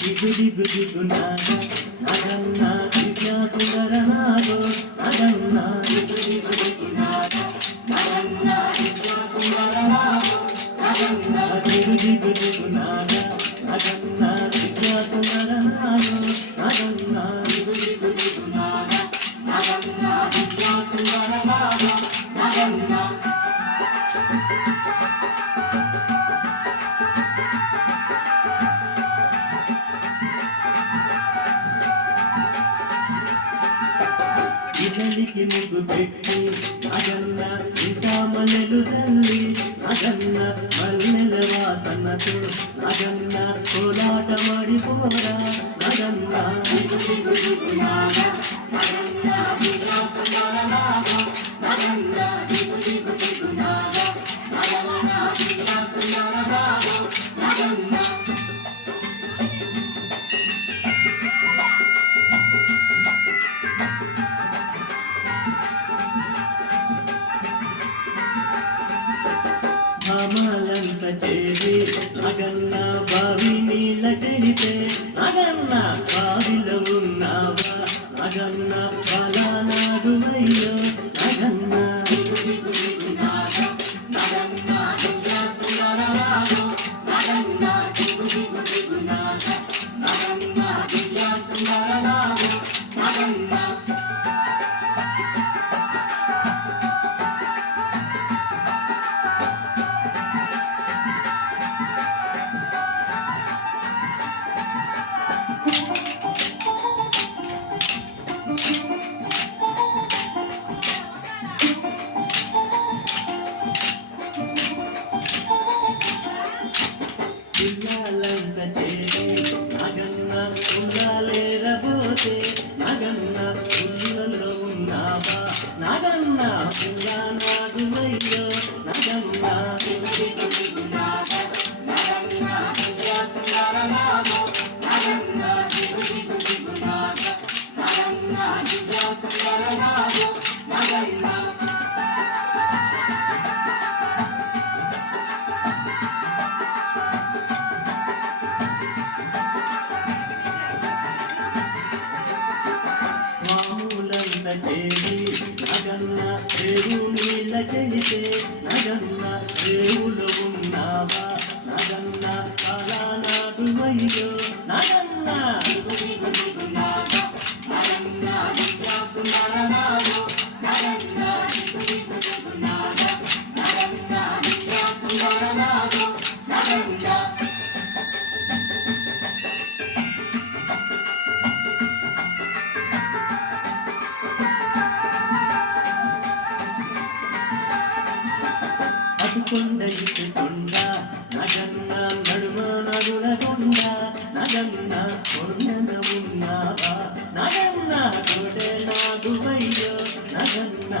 దిగు దిగు నాగా నగన్న దివ్య సుందర నాగో నగన్న దిగు దిగు దిగు నాగా నగన్న దివ్య సుందర నాగో నగన్న దిగు దిగు దిగు నాగా నగన్న దివ్య సుందర నాగో నగన్న దిగు దిగు దిగు నాగా నగన్న దివ్య సుందర నాగో నగన్న ఇదలికి ముగ్గు పెట్టి నగన్న ఇంకా మల్లెలు తల్లి నగన్న మల్లెల వాసనతో నగన్న కోలాట మడిపోరా నగన్న భామాలంత చేరి నగన్న బావి నీళ్ళ కెడితే నగన్న బావిలో ఉన్నావా నగన్న బలానాగుమయ్యో నగన్న పిల్లలంత చేరి నగన్న ఉండాలేరబోతే నగన్న పిల్లల్లో ఉన్నావా నగన్న పిల్ల నాగుమయ్యో నగన్న చేరి నగన్న రేవు నీళ్ళ చెలితే నగన్న రేవులో ఉన్నావా నగన్న కాలానాగుమయ్యో నగన్న అటుకొండ ఇటుకొండ నగన్న నడుమ నడులగొండ నగన్న కొండన ఉన్నావా నగన్న కోట నాగుమయ్యో నగన్న